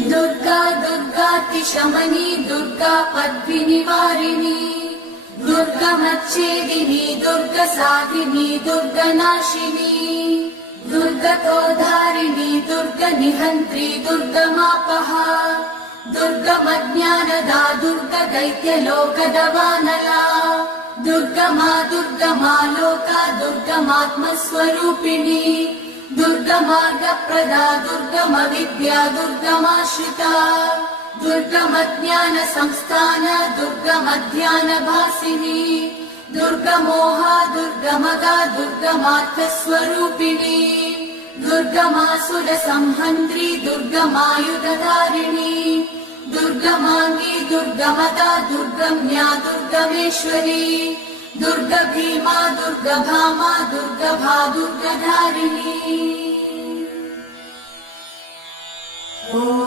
दुर्गा दुर्गातिशमनी दुर्गा पद्विनिवारिणी दुर्गमच्छेदिनी दुर्गसाधिनी दुर्गनाशिनी दुर्गतोद्धारिणी दुर्गनिहन्त्री दुर्गमापहा दुर्गमज्ञानदा दुर्गदैत्यलोकदवानला दुर्गमा दुर्गमा लोका दुर्गमात्मस्वरूपिणी दुर्गमार्गप्रदा दुर्गमविद्या दुर्गमाश्रिता दुर्गमज्ञानसंस्थान दुर्गमध्यानभासिनी दुर्गमोहा दुर्गमगा दुर्गमार्थस्वरूपिणी दुर्गमासुरसंहन्त्री दुर्गमायुधधारिणी दुर्गमाङ्गी दुर्गमदा दुर्गम्या दुर्गमेश्वरी दुर्गभीमा दुर्गभामा दुर्गभा दुर्गधारिणी।